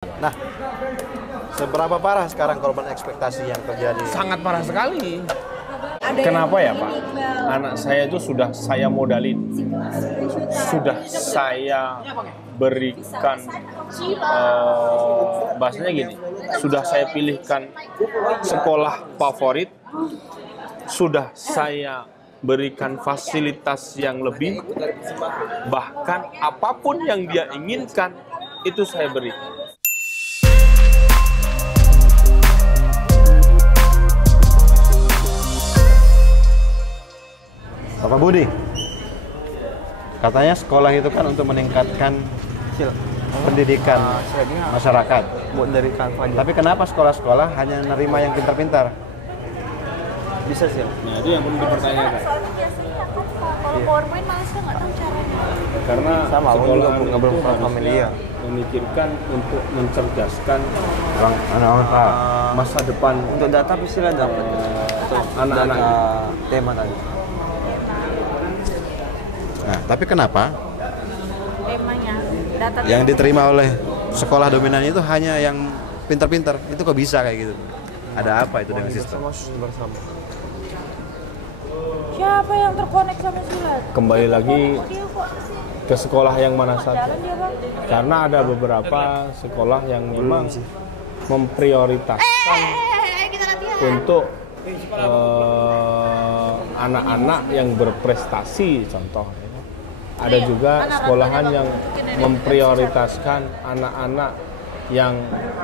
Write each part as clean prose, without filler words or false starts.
Nah, seberapa parah sekarang korban ekspektasi yang terjadi? Sangat parah sekali. Kenapa ya Pak? Anak saya itu sudah saya modalin, sudah saya berikan, bahasanya gini, sudah saya pilihkan sekolah favorit, sudah saya berikan fasilitas yang lebih, bahkan apapun yang dia inginkan itu saya beri. Bapak Budi, katanya sekolah itu kan untuk meningkatkan pendidikan masyarakat. Tapi kenapa sekolah-sekolah hanya nerima yang pintar-pintar? Bisa sih. Nah, itu yang perlu dipertanyakan. Soalnya biasanya aku kalau PowerPoint malah saya nggak tahu caranya. Karena Sama, aku sekolah juga itu ngobrol harusnya familiar. memikirkan untuk mencerdaskan Anak-anak. masa depan Untuk data istilah dapat. anak-anak. Tema tadi. Nah, tapi kenapa Temanya data yang diterima oleh sekolah dominan itu hanya yang pintar-pintar? Itu kok bisa kayak gitu? Ada apa itu dengan sistem? Bersama. Siapa yang terkonek sama silat? Kembali lagi Dia kok ke sekolah yang mana satu. jalan dia bang? Karena ada beberapa sekolah yang memang memprioritaskan Kita latihan. untuk anak-anak yang berprestasi, contoh. Ada juga sekolahan yang memprioritaskan anak-anak yang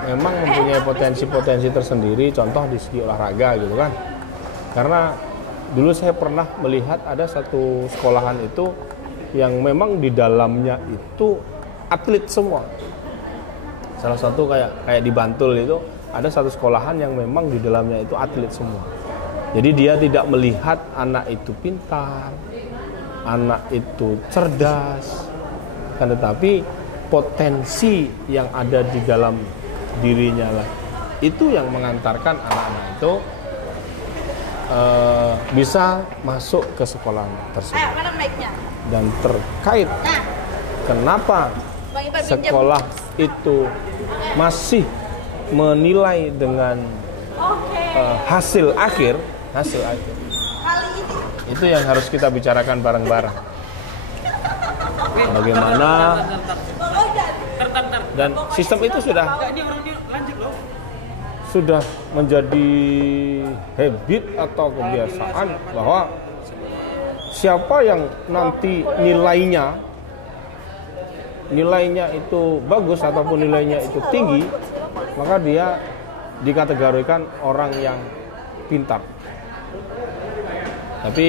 memang mempunyai potensi-potensi tersendiri, contoh di segi olahraga gitu kan. Karena dulu saya pernah melihat ada satu sekolahan itu yang memang di dalamnya itu atlet semua. Salah satu kayak di Bantul itu ada satu sekolahan yang memang di dalamnya itu atlet semua. Jadi dia tidak melihat anak itu pintar, anak itu cerdas, kan, tetapi potensi yang ada di dalam dirinya lah itu yang mengantarkan anak-anak itu bisa masuk ke sekolah tersebut. Mana mic-nya? Dan terkait kenapa Bang Ipan pinjam. sekolah itu masih menilai dengan hasil akhir, itu yang harus kita bicarakan bareng-bareng. Bagaimana dan sistem itu sudah menjadi habit atau kebiasaan bahwa siapa yang nanti nilainya itu bagus ataupun nilainya itu tinggi, maka dia dikategorikan orang yang pintar. Tapi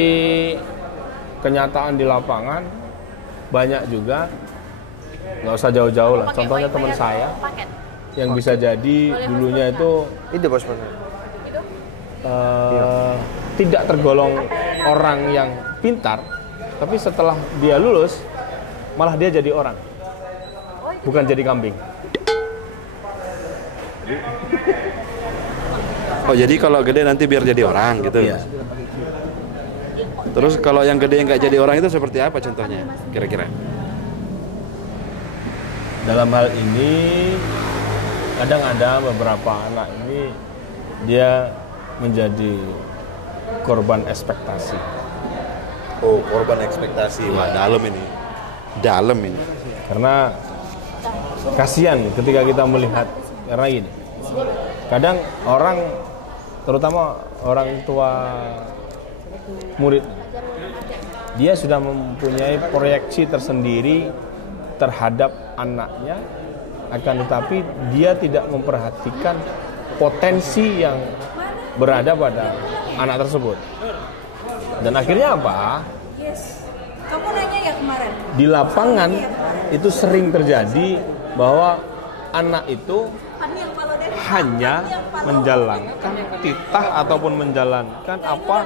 kenyataan di lapangan banyak juga, nggak usah jauh-jauh lah. Contohnya teman saya yang bisa jadi dulunya itu Itu bos benar. tidak tergolong orang yang pintar, tapi setelah dia lulus malah dia jadi orang, bukan jadi kambing. Oh, jadi kalau gede nanti biar jadi orang gitu? Iya. Terus kalau yang gede nggak jadi orang itu seperti apa contohnya kira-kira? Dalam hal ini kadang ada beberapa anak ini dia menjadi korban ekspektasi. Oh, korban ekspektasi. Wah, dalam ini. Karena kasihan ketika kita melihat, karena gini, kadang orang, terutama orang tua murid, dia sudah mempunyai proyeksi tersendiri terhadap anaknya, akan tetapi dia tidak memperhatikan potensi yang berada pada anak tersebut. Dan akhirnya apa? Yes. Kamu nanya ya kemarin. Di lapangan itu sering terjadi bahwa anak itu hanya menjalankan titah ataupun menjalankan apa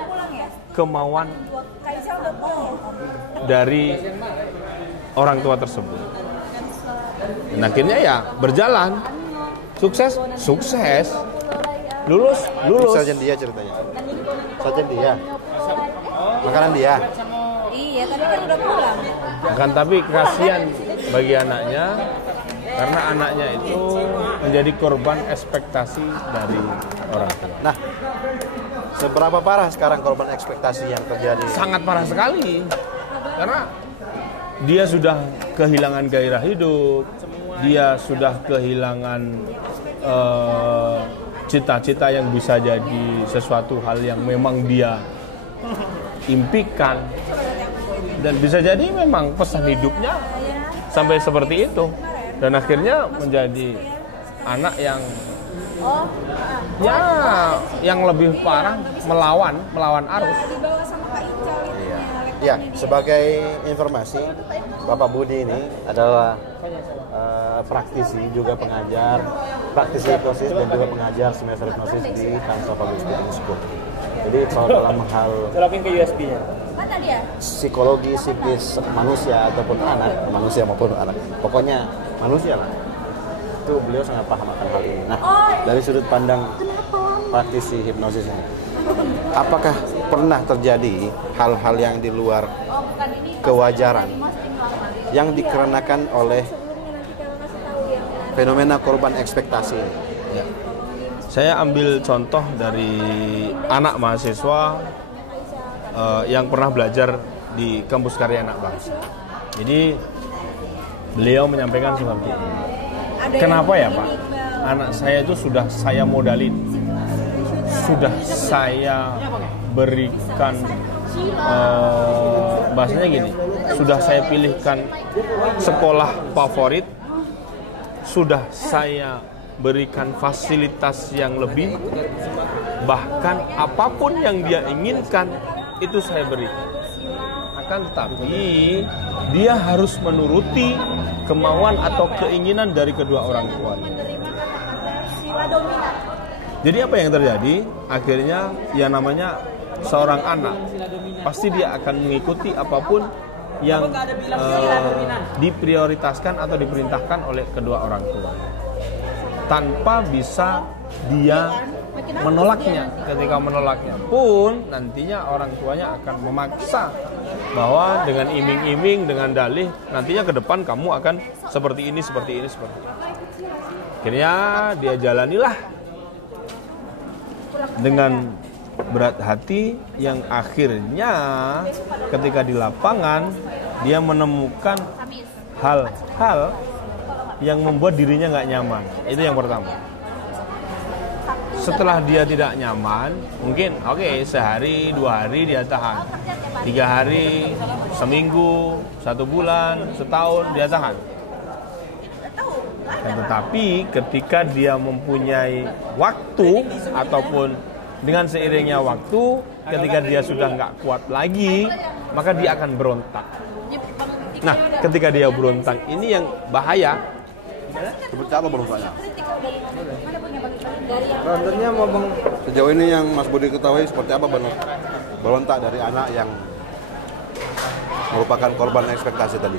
kemauan Kaisa udah pulang. dari orang tua tersebut. Dan akhirnya ya berjalan, sukses, lulus. Sajen dia ceritanya. Sajen dia. Makanan dia. Iya, tadi kan udah pulang. Kan tapi kasihan bagi anaknya karena anaknya itu menjadi korban ekspektasi dari orang tua. Nah, seberapa parah sekarang korban ekspektasi yang terjadi? Sangat parah sekali, karena dia sudah kehilangan gairah hidup, dia sudah kehilangan cita-cita yang bisa jadi sesuatu hal yang memang dia impikan, dan bisa jadi memang pesan hidupnya sampai seperti itu, dan akhirnya menjadi anak yang yang lebih parah, melawan arus. Ya, sebagai informasi, Bapak Budi ini adalah praktisi, juga pengajar, praktisi hipnosis dan juga pengajar semester hipnosis di Council Public Speaking School. Jadi kalau dalam hal psikologi, psikis manusia ataupun anak, manusia maupun anak, pokoknya manusia lah, itu beliau sangat paham akan hal ini. Nah, dari sudut pandang praktisi hipnosis ini, apakah pernah terjadi hal-hal yang di luar kewajaran yang dikarenakan oleh fenomena korban ekspektasi ini? Ya. Saya ambil contoh dari anak mahasiswa yang pernah belajar di Kampus Karya Anak Bangsa. Jadi beliau menyampaikan seperti ini. Kenapa ya Pak? Anak saya itu sudah saya modalin, sudah saya berikan, bahasanya gini, sudah saya pilihkan sekolah favorit, sudah saya berikan fasilitas yang lebih, bahkan apapun yang dia inginkan itu saya berikan. Akan tetapi dia harus menuruti kemauan atau keinginan dari kedua orang tua. Jadi apa yang terjadi? Akhirnya ya namanya seorang anak, pasti dia akan mengikuti apapun yang diprioritaskan atau diperintahkan oleh kedua orang tua, tanpa bisa dia menolaknya. Ketika menolaknya pun nantinya orang tuanya akan memaksa bahwa dengan iming-iming, dengan dalih, nantinya ke depan kamu akan seperti ini, seperti ini, seperti ini. Akhirnya dia jalanilah dengan berat hati, yang akhirnya ketika di lapangan dia menemukan hal-hal yang membuat dirinya nggak nyaman. Itu yang pertama. Setelah dia tidak nyaman, mungkin sehari, 2 hari dia tahan, 3 hari, seminggu, 1 bulan, setahun dia tahan. Dan tetapi ketika dia mempunyai waktu ataupun dengan seiringnya waktu, ketika dia sudah nggak kuat lagi, maka dia akan berontak. Nah, ketika dia berontak ini yang bahaya. Seperti apa berontaknya? Berontaknya mau bang, Sejauh ini yang Mas Budi ketahui seperti apa berontak dari anak yang merupakan korban ekspektasi tadi?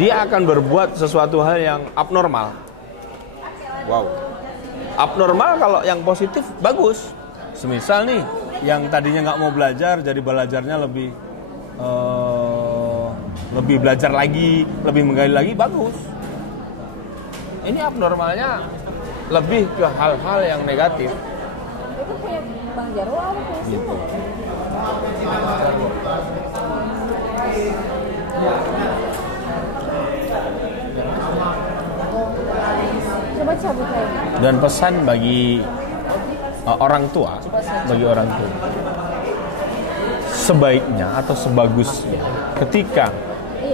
Dia akan berbuat sesuatu hal yang abnormal. Wow. Abnormal kalau yang positif bagus. Semisal nih, yang tadinya nggak mau belajar, jadi belajarnya lebih belajar lagi, lebih menggali lagi, bagus. Ini abnormalnya lebih ke hal-hal yang negatif. Itu punya Bang Jarwo apa punya Gitu. Coba cabut lagi. Dan pesan bagi orang tua, sebaiknya atau sebagusnya ketika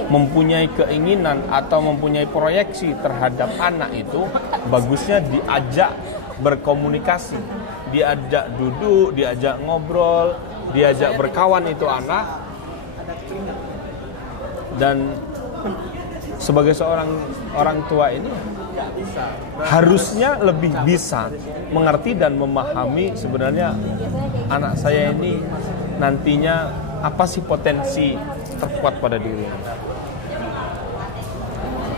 mempunyai keinginan atau mempunyai proyeksi terhadap anak itu, bagusnya diajak berkomunikasi, diajak duduk, diajak ngobrol, diajak berkawan itu anak. Dan sebagai seorang orang tua ini harusnya lebih bisa mengerti dan memahami sebenarnya anak saya ini nantinya apa sih potensi terkuat pada dirinya.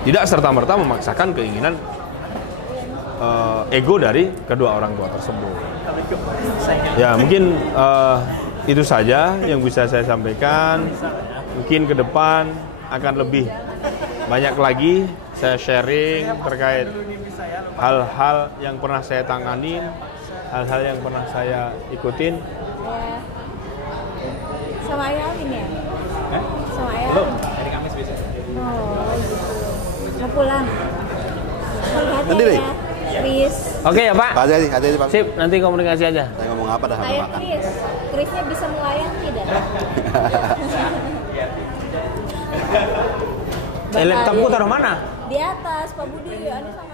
Tidak serta-merta memaksakan keinginan ego dari kedua orang tua tersebut. Ya, mungkin itu saja yang bisa saya sampaikan. Mungkin ke depan akan lebih banyak lagi saya sharing terkait hal-hal yang pernah saya tanganin, hal-hal yang pernah saya ikutin. Ya. Sama ayah Alvin ya? Sama ayah Belum, Alvin? hari Kamis biasa. Oh gitu. Mau pulang? Hati-hati Nanti deh. ya, Chris. Oke ya Pak. Hati-hati Pak. Sip, nanti komunikasi aja. Saya ngomong apa dah habis Ayah makan. Chris. Chrisnya bisa melayang tidak? Laptopku taruh mana? Di atas, Pak Budi. Ani sama